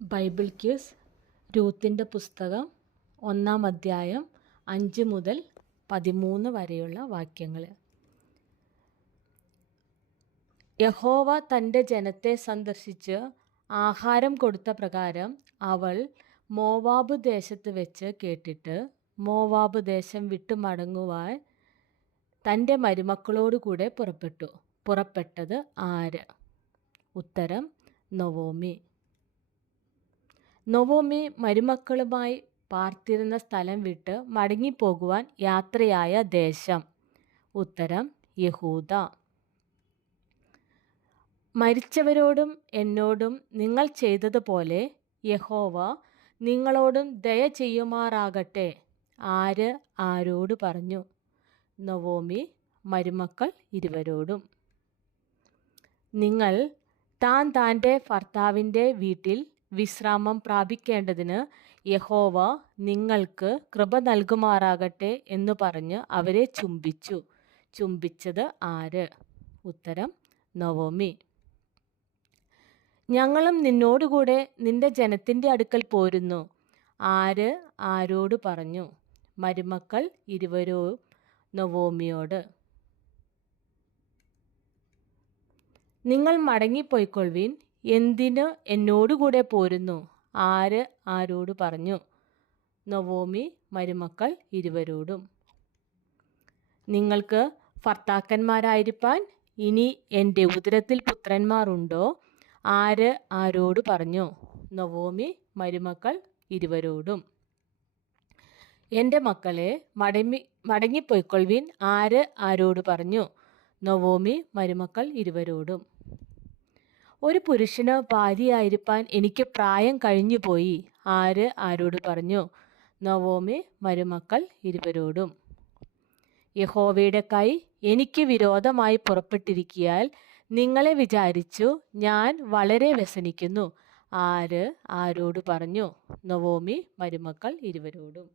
Bible quiz രൂത്തിൻ്റെ പുസ്തകം 1-ാം അധ്യായം 5 മുതൽ 13 വരെയുള്ള വാക്യങ്ങൾ. യഹോവ തൻ്റെ ജനത്തെ സന്ദർശിച്ച് ആഹാരം കൊടുത്ത പ്രകാരം അവൾ മോവാബ് ദേശത്ത് വെച്ച് കേട്ടിട്ട് മോവാബ് ദേശം വിട്ടു മടങ്ങുവാൻ തൻ്റെ മരുമക്കളോടുകൂടെ പുറപ്പെട്ടത് ആര്? ഉത്തരം നൊവോമി മരുമക്കളുമായി പാർത്തിരുന്ന സ്ഥലം വിട്ട് മടങ്ങിപ്പോകുവാൻ യാത്രയായ ദേശം. ഉത്തരം യഹൂദ. മരിച്ചവരോടും എന്നോടും നിങ്ങൾ ചെയ്തതുപോലെ യഹോവ നിങ്ങളോടും ദയ ചെയ്യുമാറാകട്ടെ. ആര് ആരോട് പറഞ്ഞു? നൊവോമി മരുമക്കൾ ഇരുവരോടും. നിങ്ങൾ താൻ്റെ ഭർത്താവിൻ്റെ വീട്ടിൽ വിശ്രാമം പ്രാപിക്കേണ്ടതിന് യഹോവ നിങ്ങൾക്ക് കൃപ നൽകുമാറാകട്ടെ എന്നു പറഞ്ഞ് അവരെ ചുംബിച്ചത് ആര്? ഉത്തരം നൊവോമി. ഞങ്ങളും നിന്നോടുകൂടെ നിന്റെ ജനത്തിൻ്റെ അടുക്കൽ പോരുന്നു. ആര് ആരോട് പറഞ്ഞു? മരുമക്കൾ ഇരുവരും നൊവോമിയോട്. നിങ്ങൾ മടങ്ങിപ്പോയിക്കൊള്ളുവിൻ. എന്തിന് എന്നോടുകൂടെ പോരുന്നു? ആര് ആരോട് പറഞ്ഞു? നൊവോമി മരുമക്കൾ ഇരുവരോടും. നിങ്ങൾക്ക് ഭർത്താക്കന്മാരായിരിക്കാൻ ഇനി എൻ്റെ ഉദരത്തിൽ പുത്രന്മാർ ഉണ്ടോ? ആര് ആരോട് പറഞ്ഞു? നൊവോമി മരുമക്കൾ ഇരുവരോടും. എൻ്റെ മക്കളെ മടങ്ങിപ്പോയിക്കൊള്ളുവിൻ. ആര് ആരോട് പറഞ്ഞു? നൊവോമി മരുമക്കൾ ഇരുവരോടും. ഒരു പുരുഷന് ഭാര്യയായിരിക്കാൻ എനിക്ക് പ്രായം കഴിഞ്ഞുപോയി. ആര് ആരോട് പറഞ്ഞു? നൊവോമി മരുമക്കൾ ഇരുവരോടും. യഹോവയുടെ കൈ എനിക്ക് വിരോധമായി പുറപ്പെട്ടിരിക്കയാൽ നിങ്ങളെ വിചാരിച്ചു ഞാൻ വളരെ വ്യസനിക്കുന്നു. ആര് ആരോട് പറഞ്ഞു? നൊവോമി മരുമക്കൾ ഇരുവരോടും.